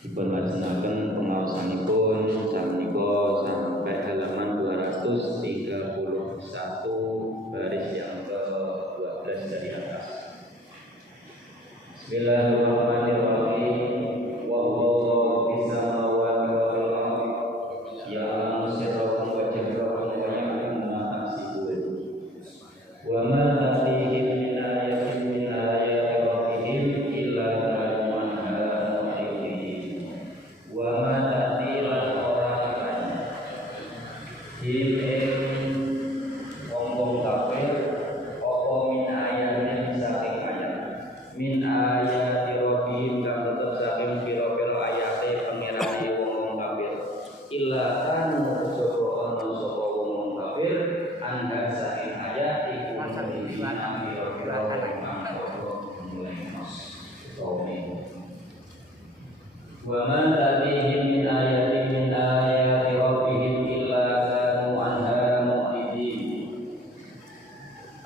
Dipunlaksanakan pengawasanipun sapunika sampai halaman 231 baris yang ke-12 dari atas. Bismillahirrahmanirrahim. Wallahu fis samawati wal ardi ya'lamu sirrakum wa jahrakum wa ya'lamu ma taksibun. Wa ma ta'tihim min ayatin min ayati rabbihim illa kanu anha mu'ridin. Wa ma ta'tilan orang him wong kafir apa min ayatin saking ayat min ayati rabbihim kang saking pira-pira ayate pangerane wong kafir illa kanu sapa wong kafir anda saking ayat iku pira-pira wa ma ta'tihim min ayatin min ayati rabbihim illa kanu anha mu'ridin.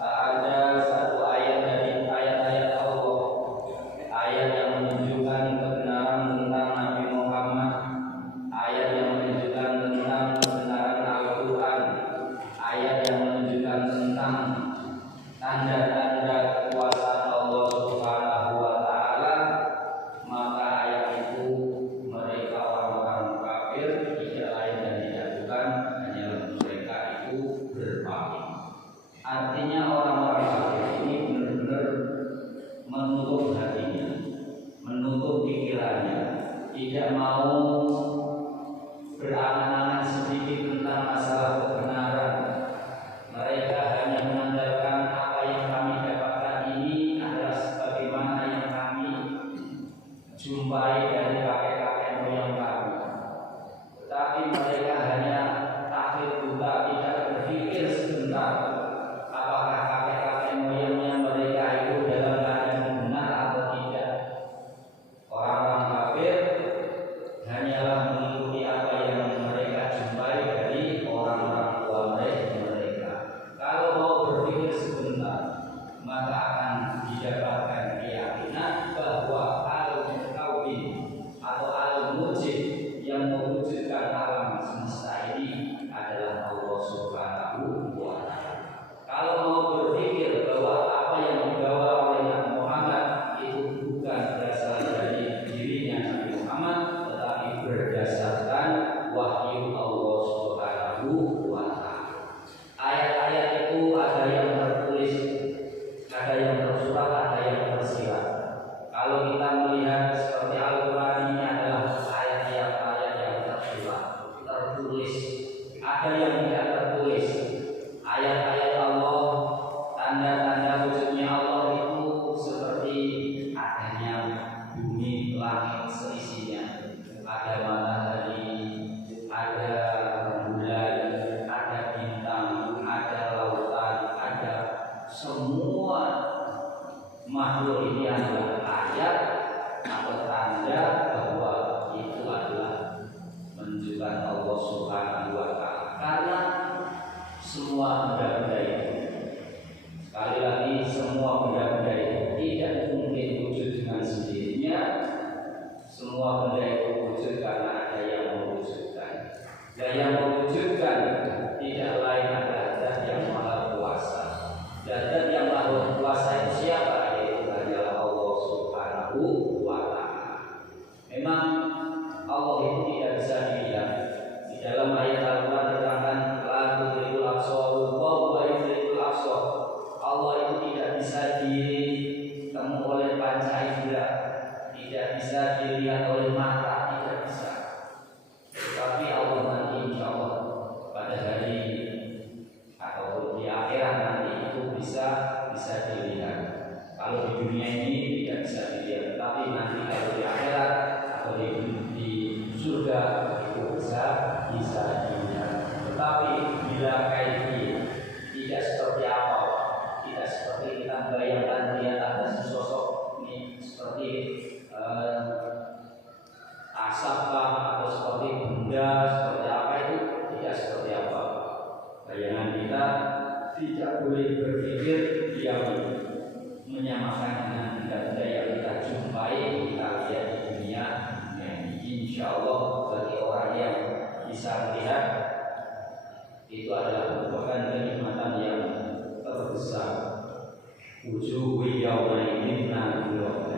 Ada satu ayat dari ayat-ayat Allah, ayat yang menunjukkan kebenaran tentang Nabi Muhammad, ayat yang menunjukkan tentang kebenaran Al-Quran, ayat yang menunjukkan tentang tanda-tanda kekuasaan Allah Subhanahu wa Ta'ala, maka ayat itu mereka orang-orang kafir tidak lain dan tidak bukan hanyalah mereka itu berpaling. Artinya orang-orang kafir ini benar-benar menutup hatinya, menutup pikirannya, tidak mau berangan-angan sedikit tentang masalah kebenaran. Mereka hanya mengandalkan apa yang kami dapatkan ini adalah sebagaimana yang kami jumpai dari kakek-kakek moyang kami. Tetapi mereka hanya taklid buta, tidak berpikir sebentar apakah kakek-kakek moyangnya mereka itu dalam keadaan benar atau tidak. Orang-orang kafir hanyalah mengikuti apa yang mereka jumpai dari orang-orang tua mereka. Kalau mau berpikir sebentar, maka akan didapatkan keyakinan bahwa al-mukawwin atau al-mujid yang mewujudkan alam semesta ini adalah Allah Subhanahu wa Ta'ala. Kalau mau berpikir bahwa apa yang dibawa oleh Nabi Muhammad itu bukan berasal dari dirinya Nabi Muhammad, tetapi berdasarkan wahyu Allah Subhanahu wa Ta'ala. Ayat-ayat itu ada yang tertulis, ada yang tersurat, ada yang tersirat. Kalau kita melihat seperti Al-Quran ini adalah ayat-ayat yang tersurat, tertulis. Ada yang tidak tertulis. Ayat-ayat Allah, tanda-tanda wujudnya Allah itu seperti adanya petanda bahwa itu adalah menunjukkan Allah Subhanahu wa Ta'ala. Karena semua benda-benda itu, sekali lagi, semua benda-benda itu tidak mungkin wujud dengan sendirinya. Semua benda itu wujud karena ada yang mewujudkan. Dan yang mewujudkan tidak lain adalah Zat yang Maha Kuasa. Dan Zat yang Maha Kuasa itu siapa? Yaitu hanyalah Allah Subhanahu wa Ta'ala. Memang Allah itu tidak bisa dilihat. Di dalam ayat Al-Quran diterangkan, la tudrikul absar wa huwa yudrikul absar. Allah itu tidak bisa ditemu oleh panca indera, tidak bisa dilihat oleh mata, tidak bisa. Tapi Allah nanti insya Allah pada hari atau di akhirat nanti itu bisa dilihat. Kalau di dunia ini tidak bisa dilihat, tapi nanti kalau di akhirat atau di surga itu bisa dilihat. Tetapi bila kayak tidak seperti apa, tidak seperti kita bayangkan dia ada sosok ini seperti asap atau seperti benda seperti apa, itu tidak seperti apa. Bayangan kita tidak boleh berpikir yang menyamakan dengan benda-benda yang kita jumpai, kita lihat di dunia. Insya Allah bagi orang yang bisa melihat itu adalah merupakan kenikmatan yang terbesar. Wujuhu yawma idzin nadhirah.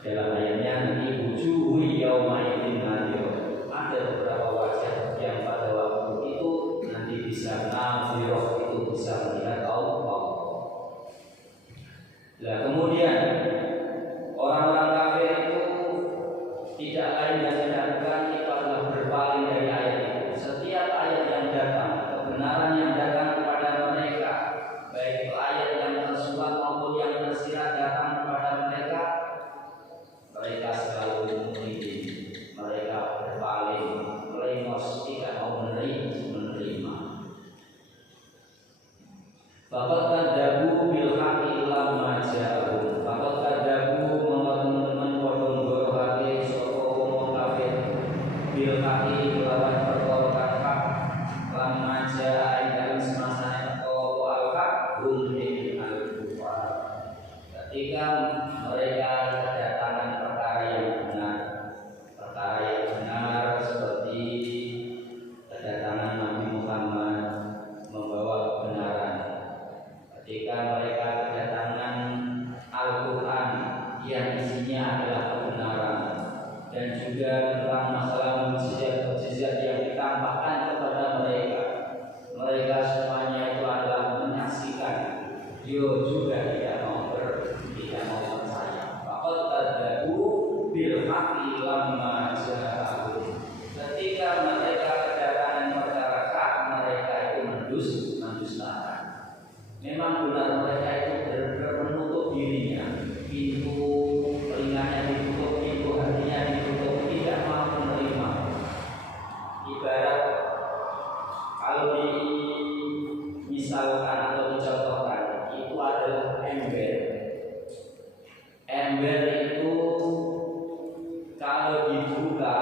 Dalam ayatnya nanti wujuhu yawma idzin nadhirah. Ada beberapa wajah yang pada waktu itu nanti bisa nadhirah, itu bisa melihat Allah. Nah, kemudian orang-orang kafir itu tidak lain dan tidak bukan itu adalah berpaling dari ayat itu. Setiap ayat yang datang, kebenaran yang datang kepada mereka, baik ayat yang tersurat maupun yang tersirat datang kepada mereka, mereka selalu menghindari, mereka berpaling, melengos, tidak mau menerima. Bapak kadabu bil haqqi lamma ja'ahum. Bapak kadabu teman-teman padha ngorohake sapa wong kafir bil haqqi lawan perkara hak lamma ja'a dalam semasa apa al-haq hum bil al-kufar. Ketika mereka kedatangan perkara yang benar seperti kedatangan Nabi Muhammad membawa kebenaran. Ketika mereka kedatangan Al-Quran yang isinya adalah kebenaran, dan juga tentang masalah mukjizat yang ditampakkan kepada mereka, mereka semuanya itu adalah menyaksikan. Dia juga tidak mau percaya. Faqad kadzabu bil haqqi lamma ja'ahum. Ketika mereka kedatangan perkara hak, mereka itu mendustakan. Memang benar mereka itu benar-benar menutup dirinya, pintu telinganya ditutup, pintu hatinya ditutup, tidak mau menerima. Ibarat kalau misalkan atau dicontohkan, itu adalah ember. Ember itu kalau dibuka,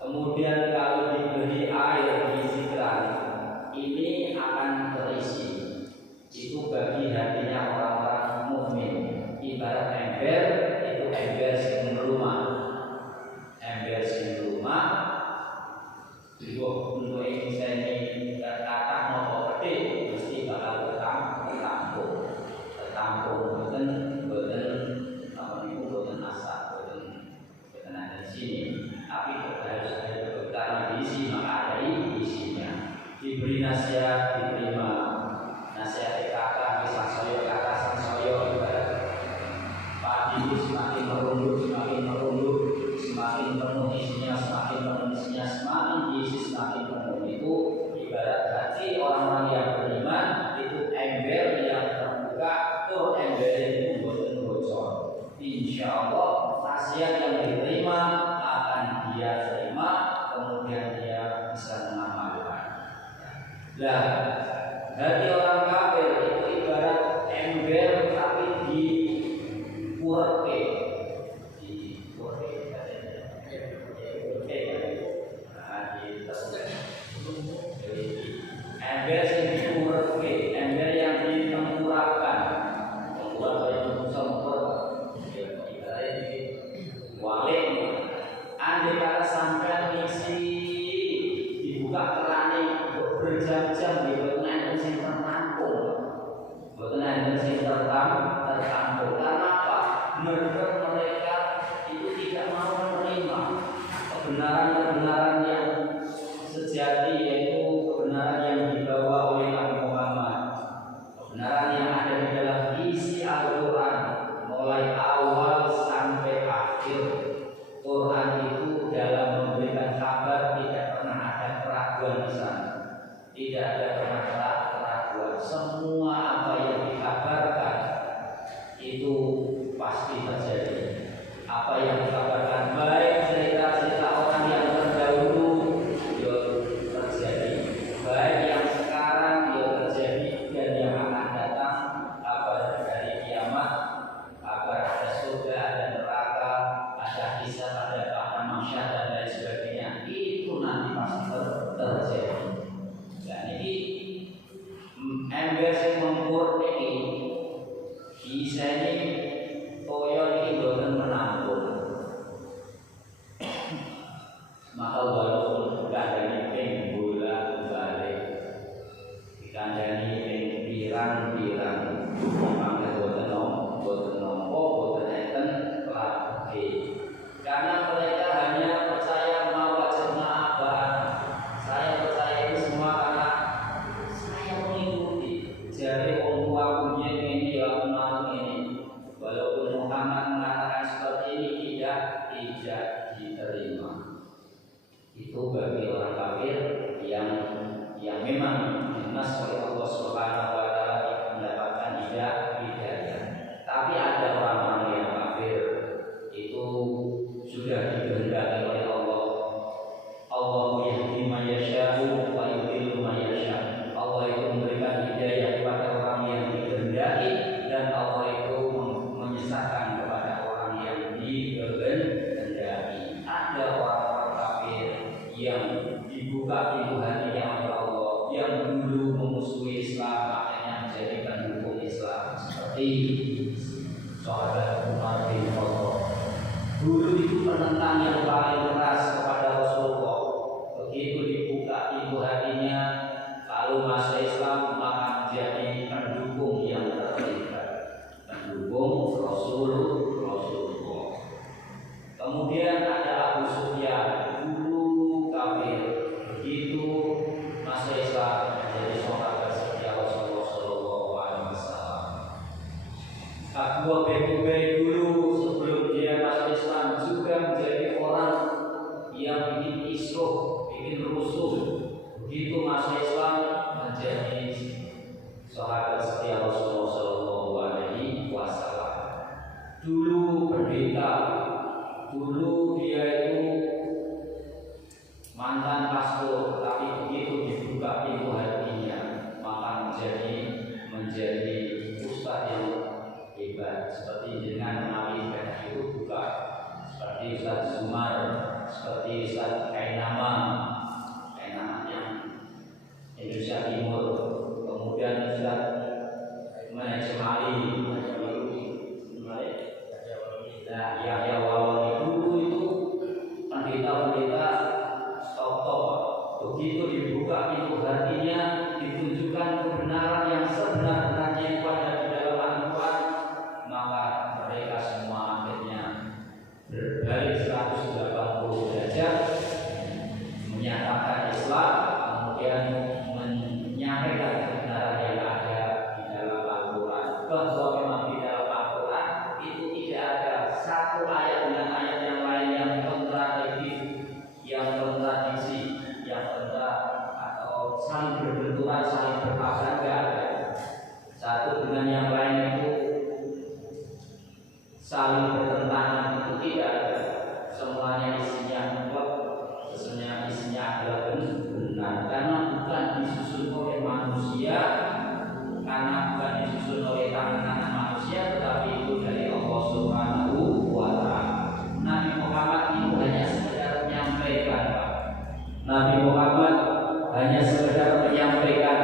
kemudian kalau diberi air diisikan, ini akan terisi. Itu bagi hatinya orang-orang mukmin. Ibarat ember itu ember sing rumah. Ember sing rumah untuk Indonesia ini kata mau gede mesti bakal tertampung. Boten asap, boten ada di sini. Tapi harus ada karena diisi, maka ada isinya. Diberi nasihat, diterima. Nasihat kata bisa soyo kata sang soyo, ibarat padi itu semakin merunduk, semakin penuh isinya, semakin diisi semakin penuh. Itu ibarat hati orang-orang yang beriman, itu ember yang terbuka, tur ember itu boten bocor. Insya Allah nasihat yang diterima akan dia terima, kemudian dia bisa mengamalkan. Nah, hati orang kafir itu ibarat ember tapi diurke akhir. Quran itu dalam memberikan kabar tidak pernah ada keraguan di sana. Tidak ada keraguan. Semua apa yang dikabarkan itu pasti terjadi. Apa yang dikabarkan baik cerita-cerita orang yang terdahulu ya terjadi, baik yang sekarang ya terjadi, dan yang akan datang, kabar dari kiamat, kabar ada surga, ada neraka, ada hisab, ada bahkan mahsyar dan lain sebagainya, itu nanti pasti terjadi. Dan ini ember sing mempur iki bisa ini toyo ini boten menampung. Maka walaupun dikandani ping bola balik, dikandani ping pirang-pirang, mangke boten nampa boten enten labuhe. Karena mereka hanya percaya mau jemaah bahan. Saya percaya itu semua karena saya mengikuti. Jari wong tua punya ini ya aku mau ini. Walaupun Muhammad mengatakan seperti ini tidak diterima. Itu bagi orang kafir yang memang dinas oleh Allah Subhanahu wa taala mendapatkan hidayah. Tapi ada orang-orang yang kafir itu sudah dikehendaki oleh Allah. Allahu yahdi man yasha'u wa yudhillu man yasha'. Allah itu memberikan hidayah kepada orang yang dikehendaki, dan Allah itu menyesatkan kepada orang yang dikehendaki. Ada orang-orang kafir yang dibuka pintu hatinya oleh Allah, yang dulu memusuhi Islam akhirnya menjadi pendukung Islam, seperti sahabat Umar bin Khattab. Dulu itu penentang yang paling keras kepada Rasulullah. Begitu dibuka pintu hatinya, lalu masuk Islam, maka menjadi pendukung yang terlibat, pendukung Rasulullah. Kemudian ada Abu Sufyan, dulu kafir, begitu masuk Islam menjadi sahabat setia Rasulullah Shallallahu Alaihi Wasallam. Abu Bakar dulu sebelum dia masuk Islam juga menjadi orang yang bikin isruh, bikin rusuh. Begitu masuk Islam menjadi sahabat setia Rasulullah Shallallahu Alaihi Wasallam. Dulu pendeta, dulu dia itu mantan pastor, tapi begitu dibuka pintu hatinya, maka menjadi ustaz yang hebat. Seperti dengan menawi itu buka, seperti Ustaz Zumar, seperti Ustaz Kainama yang Indonesia Timur, kemudian Ustaz Manajem Ali, Yahya Wallawi. Dulu itu pendeta-pendeta top. Begitu dibuka pintu hatinya, ditunjukkan kebenaran yang sebenar-benarnya itu ada di dalam Al-Quran, maka mereka semua akhirnya berbalik 180 derajat, menyatakan Islam, kemudian menyampaikan kebenaran yang ada di dalam Al-Quran. Bahwa memang di dalam Al-Quran itu tidak ada satu ayat dengan ayat yang lain yang kontradiktif, yang kontradiksi, yang atau saling berbenturan, saling bertabrakan, tidak ada. Satu dengan yang lain itu saling bertentangan, itu tidak ada. Semuanya isinya mutlak, isinya adalah benar, karena bukan disusun oleh manusia, karena bukan disusun oleh tangan manusia, tetapi itu dari Allah Subhanahu wa taala. Nabi Muhammad itu hanya sekedar menyampaikan, Pak. Nabi Muhammad hanya sekedar menyampaikan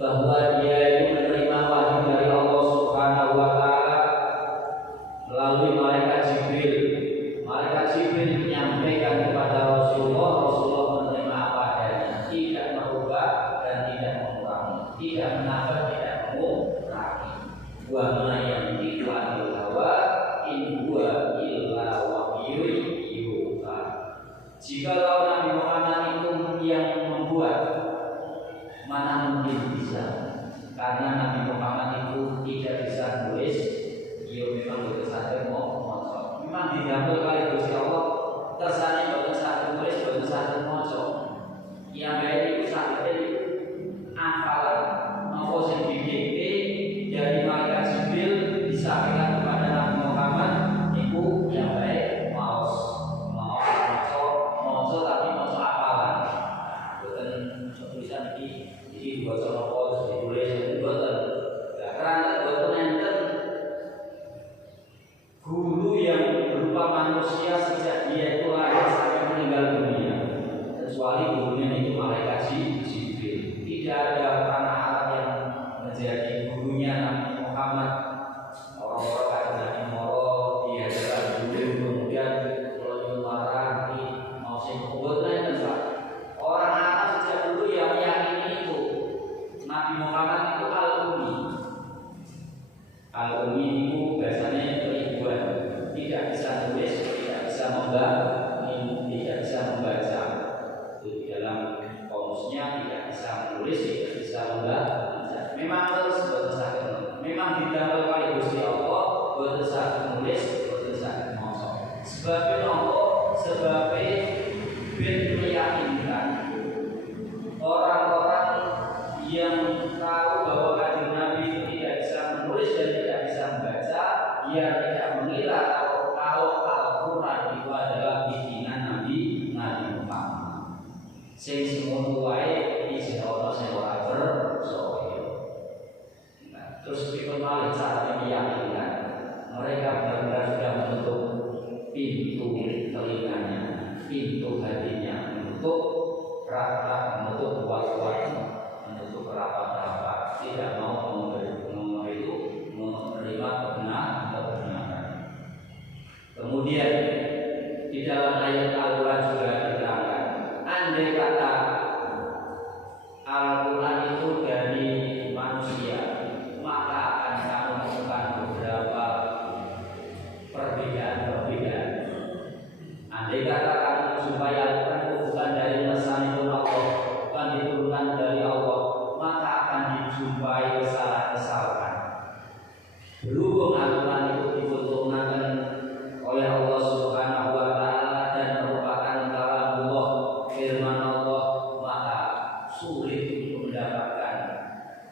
bahwa dia itu menerima wahyu dari Allah Subhanahu wa taala melalui malaikat Jibril. Malaikat Jibril menyampaikan kepada Rasulullah, Rasulullah menerima apa adanya, tidak merubah dan tidak mengurangi, tidak menambah, tidak mengurangi. Wa ma yantiqu anil hawa in huwa illa wahyun yuha. Jikalau Nabi Muhammad itu yang membuat, mana mungkin bisa? Karena Nabi Muhammad itu tidak bisa nulis. Ya memang betul saja mau. Memang di guru yang berupa manusia sejak dia itu lahir sampai meninggal dunia, kecuali gurunya itu malaikat Jibril. Tidak ada tanah Arab yang menjadi gurunya Nabi Muhammad. Orang-orang kata Nabi Moro dia adalah guru, kemudian kalau marah mau sing kuat lain enggak. Orang Arab sejak dulu yang meyakini itu Nabi Muhammad itu al-Ummi. Al-Ummi itu biasanya beribuan, tidak bisa nulis, tidak bisa membaca, itu di dalam kamusnya tidak bisa menulis, tidak bisa membaca. Memang harus berusaha, memang didamel oleh Gusti Allah berusaha menulis, berusaha maca. Sebab nopo, sebab ben meyakinkan orang-orang yang tahu bahwa Kanjeng Nabi itu tidak bisa menulis dan tidak bisa membaca, dia tidak mengira kalau Al-Quran itu adalah bikinan Nabi Muhammad. Sing semono wae isi ana sing ora percaya. Terus dipun malih cara meyakinkan mereka benar-benar sudah menutup pintu telinganya, pintu hatinya, menutup rapat, menutup kuat-kuat, menutup rapat-rapat, tidak mau menerima kebenaran. Kemudian di dalam ayat Al-Quran juga diterangkan, andai kata Al-Quran itu dari manusia, maka akan kamu menemukan beberapa perbedaan. Andai kata kamu supaya Al-Quran itu bukan dari lisanul Allah, bukan diturunkan dari Allah, maka akan dijumpai kesalahan-kesalahan. Berhubung Al-Quran itu diturunkan oleh Allah Subhanahu wa Ta'ala dan merupakan kalamullah, firman Allah, maka sulit untuk mendapatkan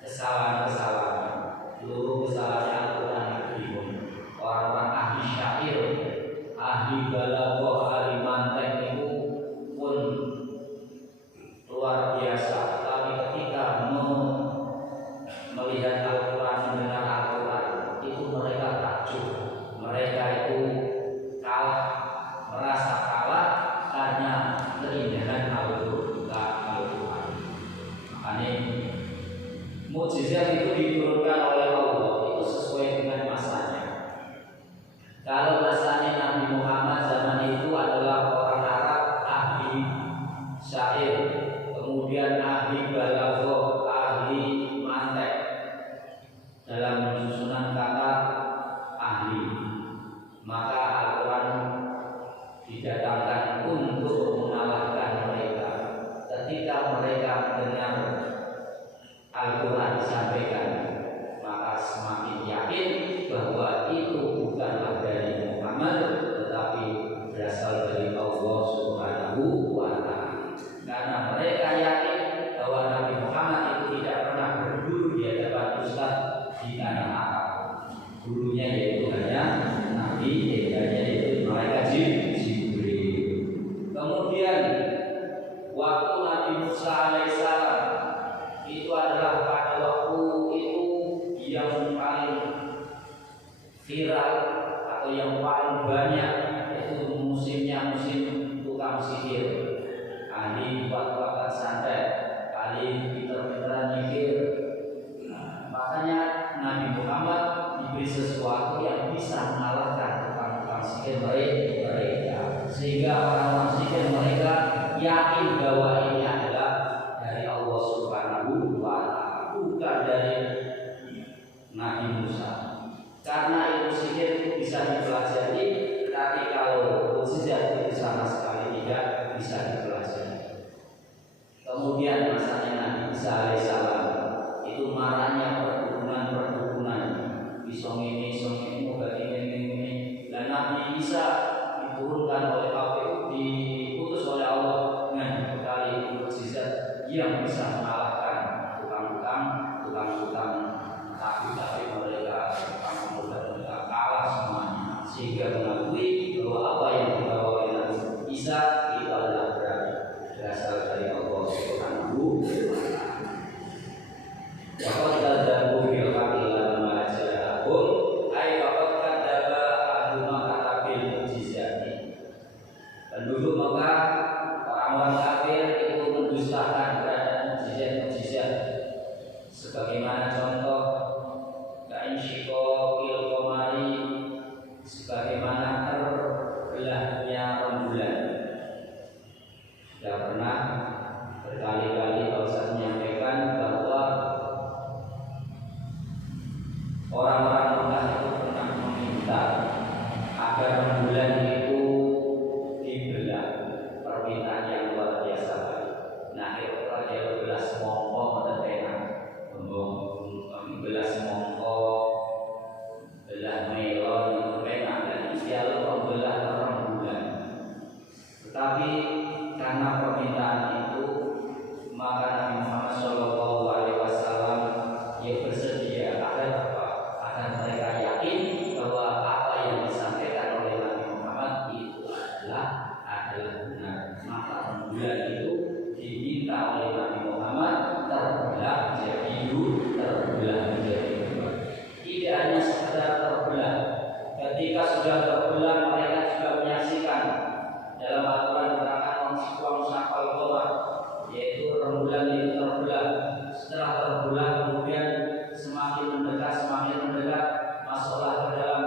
kesalahan-kesalahan. Seluruh kesalahan Al-Quran itu orang-orang ahli syair, ahli balaghah, ahli mantek itu pun luar biasa. Tapi ketika melihat Al-Quran, mendengar Al-Quran, itu mereka takjub. Mereka itu kalah, merasa kalah karena keindahan Al-Quran. Makanya mukjizat itu diturunkan oleh Allah itu sesuai dengan masanya. Kalau masanya Nabi Muhammad zaman itu adalah orang Arab ahli syair, kemudian ahli balaghah, ahli mantek, dalam susunan kata ahli, maka Al-Quran didatangkan untuk mengalahkan mereka. Ketika mereka mendengar Al-Quran disampaikan, maka semakin yakin bahwa itu bukanlah dari Muhammad, tetapi berasal dari Allah Subhanahu wa Ta'ala. Karena mereka yakin bahwa Nabi Muhammad itu tidak pernah berguru di hadapan ustaz di tanah Arab. Gurunya yaitu hanya Nabi, yaitu malaikat Jibril. Kemudian waktu Nabi Musa alaihissalam itu adalah pada waktu itu yang paling viral atau yang paling banyak, yaitu musim tukang sihir, ahli buat-buatan santet, ahli pinter-pinteran nyihir. Makanya Nabi Muhammad diberi sesuatu yang bisa mengalahkan tukang-tukang sihir mereka, sehingga orang-orang sihir mereka yakin bahwa ini adalah dari Allah Subhanahu wa Ta'ala, bukan dari Nabi Musa. Karena ilmu sihir itu bisa dipelajari, tapi kalau mukjizat itu sama sekali tidak bisa dipelajari. Kemudian masanya Nabi Isa alaihissalam itu marahnya perkebunan, ini, ini. Dan Nabi Isa diturunkan oleh KPU, diputus oleh Allah dengan bekali mukjizat yang bisa mengalahkan tukang-tukang tapi mereka mereka kalah semuanya, sehingga mengakui bahwa apa yang dibawa oleh Nabi Isa itu adalah berasal dari Allah Subhanahu wa Ta'ala. Waqad kadzabu bil haqqi lamma ja'ahum ay faqad kadzaba bagaimana terbelahnya rembulan. Sudah pernah berkali-kali Pak Ustaz menyampaikan bahwa orang-orang Mekah itu pernah meminta agar rembulan itu dibelah, permintaan yang luar biasa. Nah, kalau dia belah semongko menetena, belah semongko, belah melon menetena, dan dia belah rembulan. Tetapi karena permintaan itu, maka Nabi Muhammad SAW ia bersedia agar mereka yakin bahwa apa yang disampaikan oleh Nabi Muhammad itu adalah benar. Maka rembulan itu diminta oleh Nabi Muhammad terbelah menjadi dua. Tidak hanya sekedar terbelah, ketika sudah terbelah mereka juga menyaksikan dalam aturan gerakan Musyafal Qamar, yaitu rembulan itu terbelah. Setelah terbelah kemudian semakin mendekat masuklah ke dalam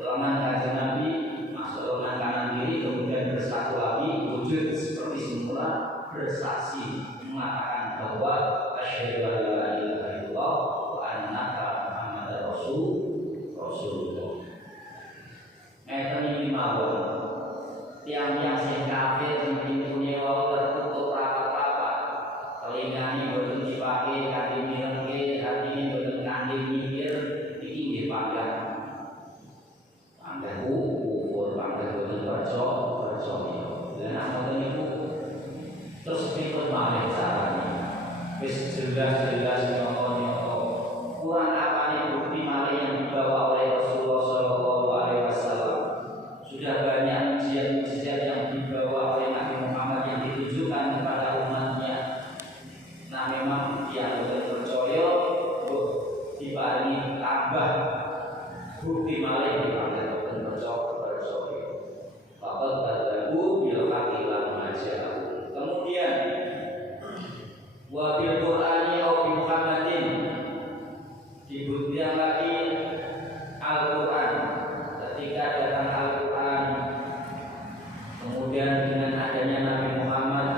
lengan Kanjeng Nabi, masuk lengan kanan kiri, kemudian bersatu lagi, wujud seperti semula, bersaksi mengatakan bahwa asyhadu an la ilaha illallah wa annaka Muhammadar Rasulullah. Ini mawon tiang-tiang sing kafir sing pintune wau tertutup rapat-rapat, telingane boten dipake kanthi mirengke, hatine boten kanthi mikir, iki nggih pangkat kufur, pangkat boten percaya. Lan ngoten niku terus pripun malih carane? Wis jelas-jelas nyata-nyata. Kurang apane bukti malih yang dibawa oleh Rasulullah sallallahu alaihi wasallam. Sudah banyak mujizat yang dibawa oleh Nabi Muhammad yang ditujukan kepada umatnya. Nah, memang yang percaya diparingi tambah bukti malih dipakai percaya. Faqad kadabu bil haqqi lamma ja'ahum. Kemudian wa bil Qur'ani au bi Muhammadin, dibuktikan lagi Al-Qur'an. Ketika datang Al-Qur'an, kemudian dengan adanya Nabi Muhammad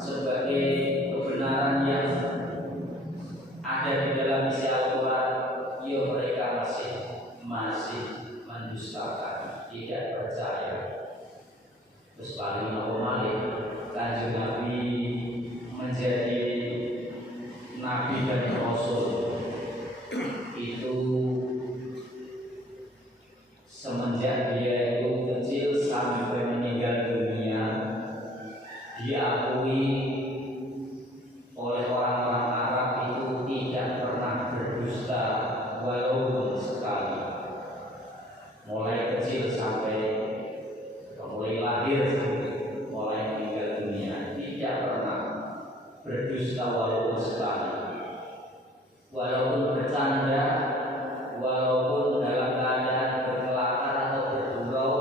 sebagai kebenaran yang ada di dalam isi Al-Qur'an, mereka masih mendustakan, tidak percaya. Terus paling malih Kanjeng Nabi menjadi Nabi dan Rasul itu semenjak dia itu kecil sampai meninggal dunia, diakui oleh orang-orang Arab itu tidak pernah berdusta walaupun sekali. Mulai kecil sampai mulai lahir, mulai meninggal dunia, tidak pernah berdusta walaupun sekali. Walaupun bercanda, walaupun dalam keadaan berkelakar atau bergurau,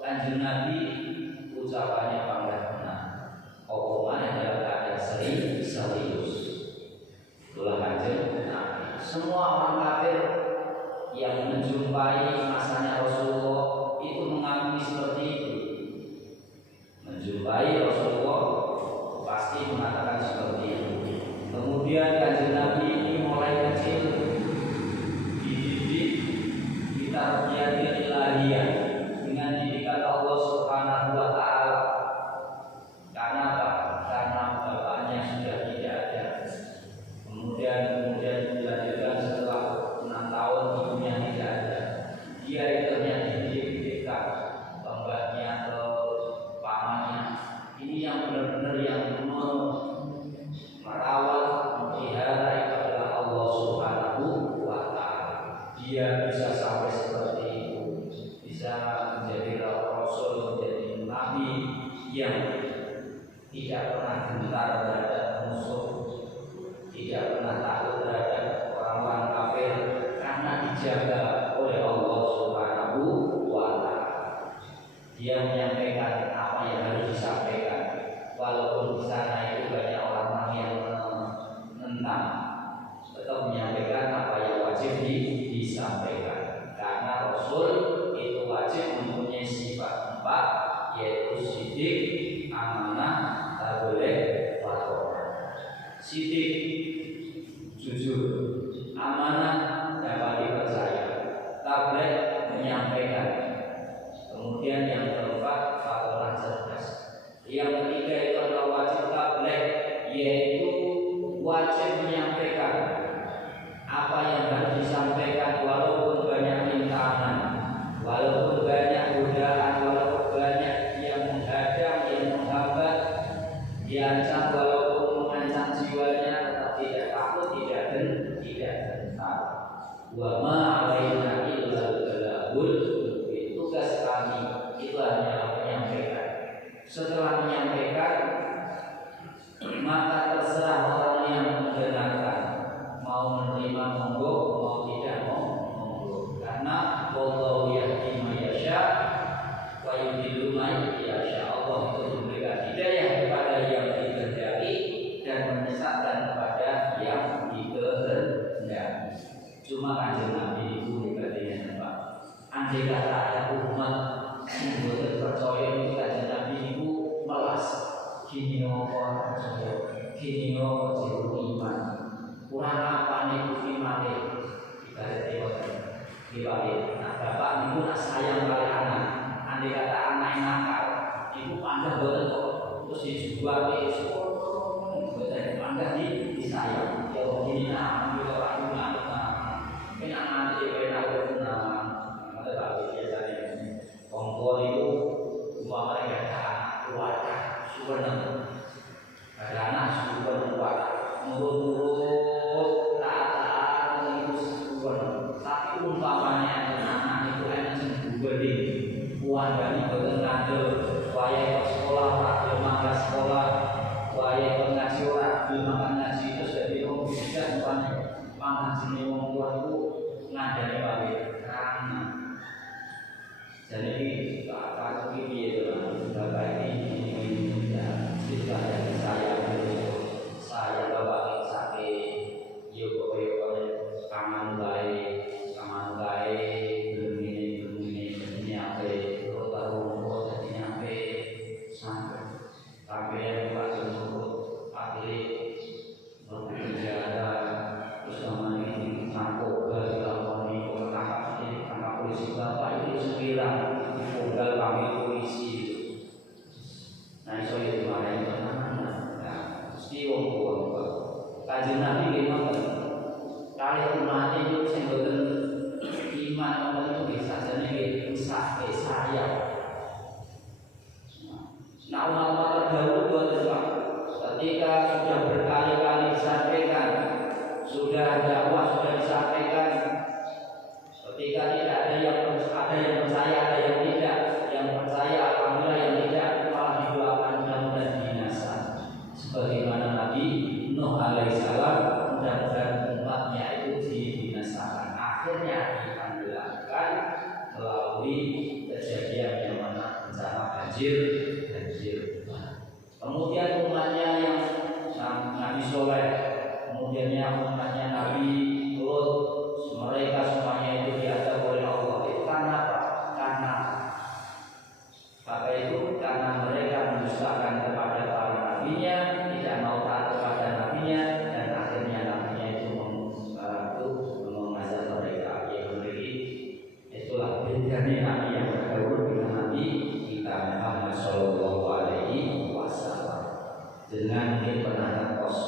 Kanjeng Nabi ucapannya pangkat benar. Omongannya dalam keadaan serius. Itulah Kanjeng Nabi. Semua orang kafir yang menjumpai masanya Rasulullah itu mengakui seperti itu. Menjumpai Rasulullah pasti mengatakan seperti itu. Kemudian Kanjeng Nabi ini mulai kecil dididik, ditarbiyati ilahiyah dengan didikan Allah Subhanahu wa taala. Karena apa? Karena bapaknya sudah tidak ada. Kemudian dilanjutkan setelah 6 tahun ibunya tidak ada. Dia akhirnya dididikkan mbahnya atau pamannya. Ini yang benar-benar yang merawat, memelihara adalah Allah Subhanahu wa taala. Dia bisa sampai seperti itu, bisa menjadi Rasul, menjadi Nabi yang tidak pernah gentar terhadap musuh, tidak pernah takut terhadap orang-orang kafir, karena dijaga oleh Allah Subhanahu wa taala. Dia menyampaikan apa yang harus disampaikan, walaupun di sana itu banyak orang-orang yang menentang, tetap menyampaikan apa yang wajib disampaikan, karena Rasul yaitu sidik, amanah, tak boleh fatwa. Sidik, jujur, amanah, dapat dipercaya, tablet menyampaikan. Kemudian yang keempat, fatwa cerdas. Yang ketiga itu adalah wajib tablet, yaitu wajib menyampaikan apa yang harus disampaikan walaupun banyak rintangan, walaupun banyak godaan, walaupun banyak yang menghadang, yang menghambat, diancam walaupun mengancam jiwanya, tetap tidak takut, tidak gentar. Wa ma alaina illal balagul, tugas kami itu hanya menyampaikan. Setelah menyampaikan, maka terserah orang yang mendengarkan mau menerima monggo, mau tidak monggo. Karena wallahu yahdi man yasha wa yudhillu man yasha. Allah itu memberikan hidayah kepada yang dikehendaki dan menyesatkan kepada yang dikehendaki. Cuma Kanjeng Nabi itu hebatnya Pak. Andai kata ada umat yang percaya itu Kanjeng Nabi itu melas. Kini orang percaya, kini orang iman. Kurang apa nih iman kita lihat dibalik. Nah bapak itu nak sayang kali anak. Andai kata anak yang nakal, ibu pandang betul kok. Terus dijual ke sekolah, betul pandang disayang. Ya begini nak, kita orang itu nak. Kena nanti kena berkenaan. Ada tak biasa ni. Kongkol itu umpama mereka keluarga super ada anak super keluarga. Menurut taat itu super. Tapi umpamanya anak itu hanya sembunyi. Keluarga ini berkenaan wayai sekolah, tak mangga sekolah, wayai pengaji orang, makan ngaji itu jadi orang bisa umpamanya makan sini orang tua itu ngadani balik karena jadi apa itu itu bapak ini cerita dari saya bapak sakit yuk kaman baik belum ini apa tahu jadi nyampe sampai yang buat untuk atlet bekerja terus sama ini narkoba dilakoni tangkap polisi bapak itu sekirang dipogal panggil polisi itu. Nah itu dimarahin teman-teman. Nah mesti wong Kanjeng Nabi gimana? Kali umat itu sehingga iman orang itu bisa jadi rusak saya. Nah umat terdahulu itu ketika sudah berkali-kali disampaikan, sudah dakwah sudah disampaikan, ketika tidak ada yang percaya, ada yang tidak, yang percaya alhamdulillah, yang tidak malah didoakan mudah-mudahan binasa. Sebagaimana Nabi Nuh alaihissalam, mudah-mudahan umatnya itu dibinasakan. Akhirnya ditanggulangan melalui kejadian yang mana bencana banjir. Kemudian umatnya yang Nabi Soleh, kemudian yang umatnya Nabi Lut, mereka semuanya itu diadab oleh Allah. Itu karena apa? Karena mereka mendustakan kepada para nabinya, tidak mau taat kepada nabinya, dan akhirnya nabinya itu mengazab mereka. Yang memiliki itulah bedanya nabi yang terdahulu dengan nabi kita Muhammad Sallallahu Alaihi Wasallam. Dengan mungkin pernah terkos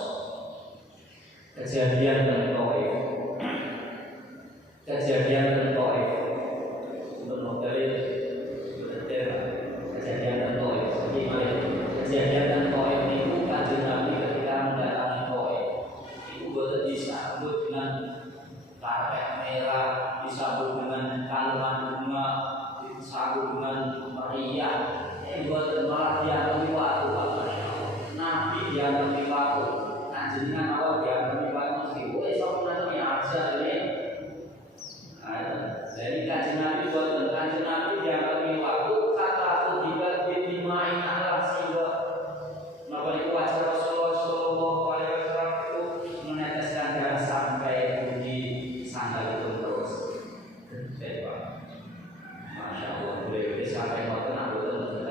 kejadian dan Taif. Untuk modalin kejadian dan Taif. Kejadian dan Taif itu Kanjeng Nabi ketika mendatangi Taif itu boleh disambut dengan karpet merah, disambut dengan tanaman bunga, disambut dengan meriah. Ini buat malah diambil waktu Nabi diambil waktu. Kanjengnya awal diambil waktu. Soalnya aja ini. Jadi Kanjeng Nabi buat Kanjeng Nabi diambil waktu kata aku dimain Allah siwa. Maka itu acara Rasulullah Sallallahu Alaihi Wasallam itu meneteskan darah sampai di sandal itu terus. Masya Allah, boleh sampai waktu nak betul betul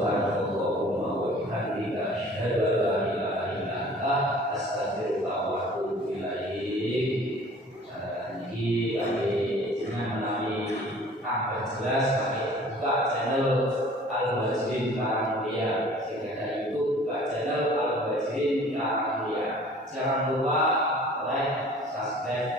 subhanakallahumma wa bihamdika asyhadu an la ilaha illa anta astaghfiruka wa atubu ilaik. Ini dengan menawi kabar jelas kami buka channel Al-Muhajirin Karangmulia, sehingga ada YouTube buka channel Al-Muhajirin Karangmulia. Jangan lupa like, subscribe,